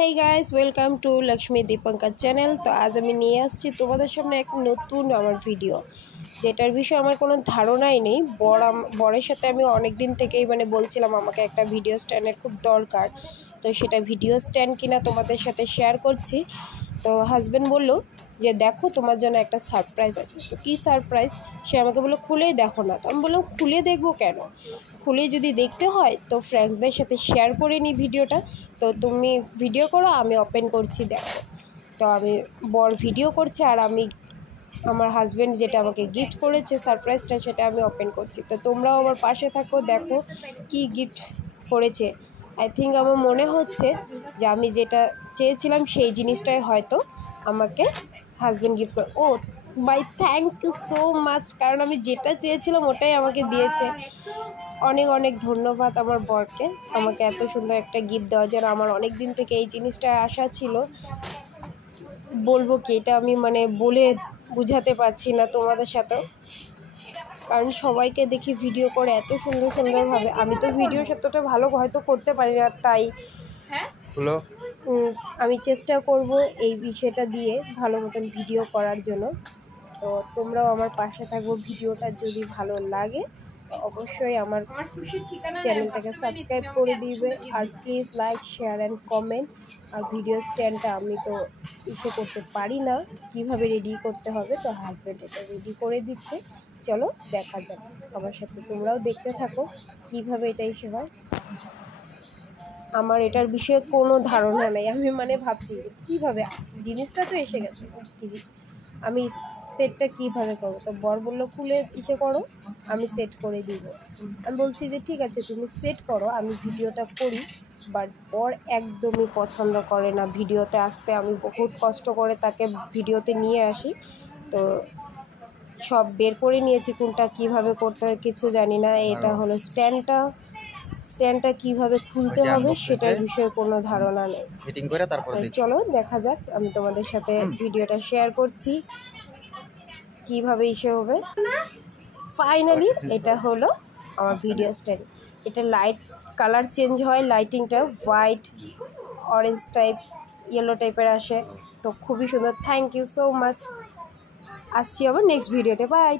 Hey guys, welcome to Lakshmi Dipankar channel. তো আজ আমি নিয়ে আসছি তোমাদের সামনে এক নতুন আমার ভিডিও, যেটার বিষয়ে আমার কোনো ধারণাই নেই। বরের সাথে আমি অনেক দিন থেকেই বলছিলাম আমাকে একটা ভিডিও স্ট্যান্ডের খুব দরকার। তো সেটা ভিডিও স্ট্যান্ড কিনা তোমাদের সাথে শেয়ার করছি। তো হাজব্যান্ড বললো যে দেখো, তোমার জন্য একটা সারপ্রাইজ আছে। তো কী সারপ্রাইজ? সে আমাকে বললো খুলেই দেখো না। তো আমি বললাম খুলে দেখবো কেন? খুলে যদি দেখতে হয় তো ফ্রেন্ডসদের সাথে শেয়ার করে নিই ভিডিওটা। তো তুমি ভিডিও করো, আমি ওপেন করছি, দেখো। তো আমি বর ভিডিও করছে আর আমি আমার হাজব্যান্ড যেটা আমাকে গিফট করেছে সারপ্রাইজটা, সেটা আমি ওপেন করছি। তো তোমরাও আমার পাশে থাকো, দেখো কি গিফট করেছে। আই থিঙ্ক আমার মনে হচ্ছে যে আমি যেটা চেয়েছিলাম সেই জিনিসটাই হয়তো আমাকে হাজব্যান্ড গিফট করে। ও বাই, থ্যাংক ইউ সো মাচ, কারণ আমি যেটা চেয়েছিলাম ওটাই আমাকে দিয়েছে। অনেক অনেক ধন্যবাদ আমার বরকে আমাকে এত সুন্দর একটা গিফট দেওয়ার জন্য। আমার অনেক দিন থেকে এই জিনিসটার আশা ছিল। বলবো কি, এটা আমি বলে বুঝাতে পারছি না তোমাদের সাথেও, কারণ সবাইকে দেখি ভিডিও করে এত সুন্দর সুন্দরভাবে। আমি তো ভিডিও সত্যটা ভালো হয়তো করতে পারি না, তাই আমি চেষ্টা করব এই বিষয়টা দিয়ে ভালো মতন ভিডিও করার জন্য। তো তোমরাও আমার পাশে থাকবো। ভিডিওটা যদি ভালো লাগে তো অবশ্যই আমার চ্যানেলটাকে সাবস্ক্রাইব করে দিবে, আর please like, share and comment. আর ভিডিও স্ট্যান্ডটা আমি তো ইস্যু করতে পারি না, কিভাবে রেডি করতে হবে। তো হাজব্যান্ড এটা রেডি করে দিচ্ছে, চলো দেখা যাক আমার সাথে। তোমরাও দেখতে থাকো কিভাবে এটা ইস্যু হয়। আমার এটার বিষয়ে কোনো ধারণা নেই। আমি ভাবছি কীভাবে, জিনিসটা তো এসে গেছে, আমি সেটটা কিভাবে করবো। তো বর বললো খুলে ইসে করো, আমি সেট করে দিব। আমি বলছি যে ঠিক আছে তুমি সেট করো, আমি ভিডিওটা করি। বাট বর একদমই পছন্দ করে না ভিডিওতে আসতে। আমি বহুত কষ্ট করে তাকে ভিডিওতে নিয়ে আসি। তো সব বের করে নিয়েছি, কোনটা কিভাবে করতে হয় কিছু জানি না। এটা হলো স্ট্যান্ডটা কিভাবে খুলতে হবে সেটার বিষয়ে কোনো ধারণা নেই। চলো দেখা যাক, আমি তোমাদের সাথে ভিডিওটা শেয়ার করছি কিভাবে ইসে হবে। ফাইনালি এটা হলো আমার ভিডিও স্ট্যান্ড। এটা লাইট কালার চেঞ্জ হয়, লাইটিংটা হোয়াইট, অরেঞ্জ টাইপ, ইয়েলো টাইপের আসে। তো খুবই সুন্দর। Thank you so much. আসছি আবার নেক্সট ভিডিওতে। বাই।